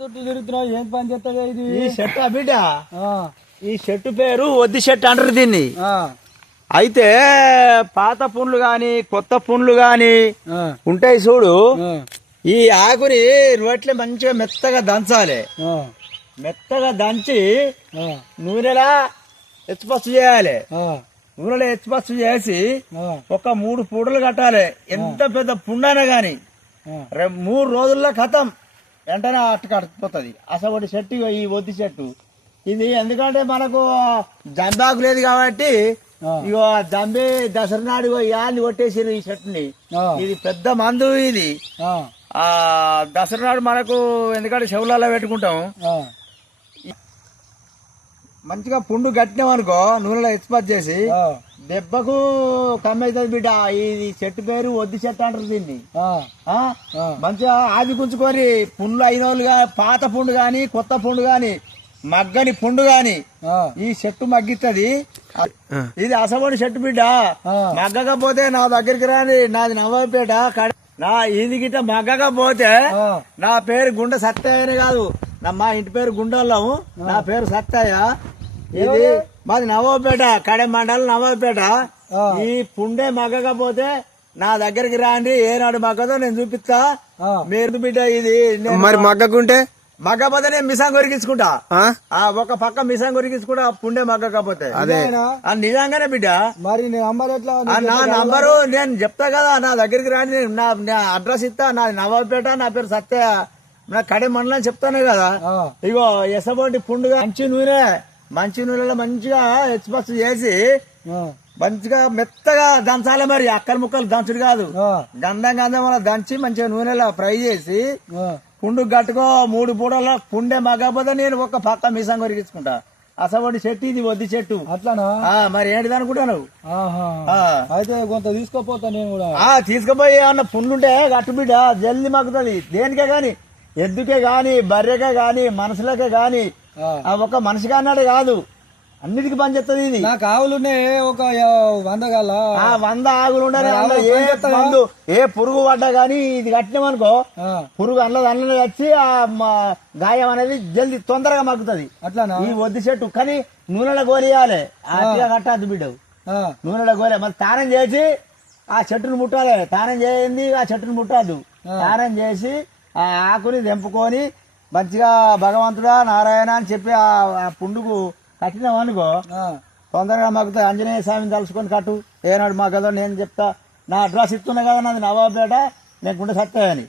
తిరుగుతున్నావు ఏం పని చేస్తావు ఇది? ఈ చెట్టు బిడ్డ, ఈ చెట్టు పేరు ఒద్ది చెట్టు అంటారు దీన్ని. అయితే పాత పుండ్లు గాని కొత్త పుండ్లు గాని ఉంటాయి చూడు. ఈ ఆకుని రోట్లే మంచిగా మెత్తగా దంచాలి. మెత్తగా దంచి నూనెలా ఎత్తుపచ్చు చేయాలి. నూనెలో ఎత్తుపచ్చు చేసి ఒక 3 పూటలు కట్టాలి. ఎంత పెద్ద పుండైనా గాని 3 రోజుల్లో ఖతం వెంటనే అట్టుకు అట్టుకుపోతుంది. అసలు చెట్టు ఈ ఒద్ది చెట్టు ఇది. ఎందుకంటే మనకు జంబాకు లేదు కాబట్టి ఇగో జంబి దసరా నాడు యాన్ని కొట్టేసారు ఈ చెట్టుని. ఇది పెద్ద మందు ఇది. దసరా నాడు మనకు ఎందుకంటే చెవులలో పెట్టుకుంటాం. మంచిగా పుండు కట్టినాం అనుకో నూనెలో ఎక్స్పోర్ట్ చేసి దెబ్బకు కమ్మవుతుంది బిడ్డ. ఇది చెట్టు పేరు ఒద్ది చెట్టు అంటారు దీన్ని. మంచిగా ఆది గుంచుకొని పుండ్లు అయిన వాళ్ళు పాత పుండు గాని కొత్త పుండు గాని మగ్గని పుండు గాని ఈ చెట్టు మగ్గిస్తుంది. ఇది అసబడి చెట్టు బిడ్డ. మగ్గకపోతే నా దగ్గరికి రాని, నాది నవ్వపేట. నా ఇది గిట్ట మగ్గకపోతే నా పేరు గుండె సత్తయ్య కాదు, మా ఇంటి పేరు గుండెల్లం. నా పేరు సత్తయ్య. ఇది మాది నవ్వపేట, కడె మండలం నవ్వపేట. ఈ పుండే మగ్గకపోతే నా దగ్గరికి రాండి, ఏనాడు మగ్గదో నేను చూపిస్తా. మీరు బిడ్డ ఇది మరి మగ్గకుంటే మగ్గపోతే నేను మిసం కొరికించుకుంటా. ఒక పక్క మిసం కొరికించుకుంటా పుండే మగ్గకపోతే. అదే నిజంగానే బిడ్డ. మరి నంబర్ ఎట్లా? నా నంబరు నేను చెప్తా కదా, నా దగ్గరికి రాని, నా అడ్రస్ ఇస్తా. నాది నవాబపేట, నా పేరు సత్య, నా కడే మండలం చెప్తానే కదా. ఇగో ఎసబోటి పుండుగా మంచి నూనెలో మంచిగా ఎక్స్పోర్ట్ చేసి మంచిగా మెత్తగా దంచాలి. మరి అక్కల ముక్కలు దంచుడు కాదు, గంధం వల్ల దంచి మంచిగా నూనెలో ఫ్రై చేసి పుండు గట్టుకో 3 పూటల్లో పుండే మగ్గపోతే నేను ఒక పక్క మిసం కొరికించుకుంటా. అసలు చెట్టు ఇది ఒద్ది చెట్టు. అట్లానా? మరి ఏంటిది అనుకుంటాను? అయితే కొంత తీసుకోపోతా నేను కూడా. తీసుకుపోయి ఏమన్నా పుండుంటే గట్టు బిడ్డ జల్ది మగ్గుతుంది. దేనికే గాని, ఎద్దుకే గాని, బర్రెకే గాని, మనుషులకే గాని, ఒక మనిషిగా అన్నాడు కాదు, అన్నిటికి పని చేస్తుంది ఇది. నాకు ఆవులున్నాయి ఒక 100 గల. 100 ఆవులు ఉండే ఏ పురుగు పడ్డా గానీ ఇది కట్టినామనుకో పురుగు అన్నది వచ్చి ఆ గాయం అనేది జల్ది తొందరగా మగ్గుతుంది. అట్లానా? ఈ ఒద్ది చెట్టు కానీ నూనెలో గోలియాలి. అట్లా కట్టద్దు బిడ్డ, నూనెలో గోలే. మరి తానం చేసి ఆ చెట్టును ముట్టాలి. తానం చేయింది ఆ చెట్టును ముట్టద్దు. తానం చేసి ఆ ఆకుని తెంపుకొని మంచిగా భగవంతుడా నారాయణ అని చెప్పి ఆ పుండుకు కట్టినాం అనుకో తొందరగా మగ్గుతాయి. ఆంజనేయ స్వామిని తలుచుకొని కట్టు. ఏనాడు మగ్గదో నేను చెప్తా. నా అడ్రస్ ఇస్తున్నా కదా, నాది నవాబేట, నేను గుండె సత్తాయని.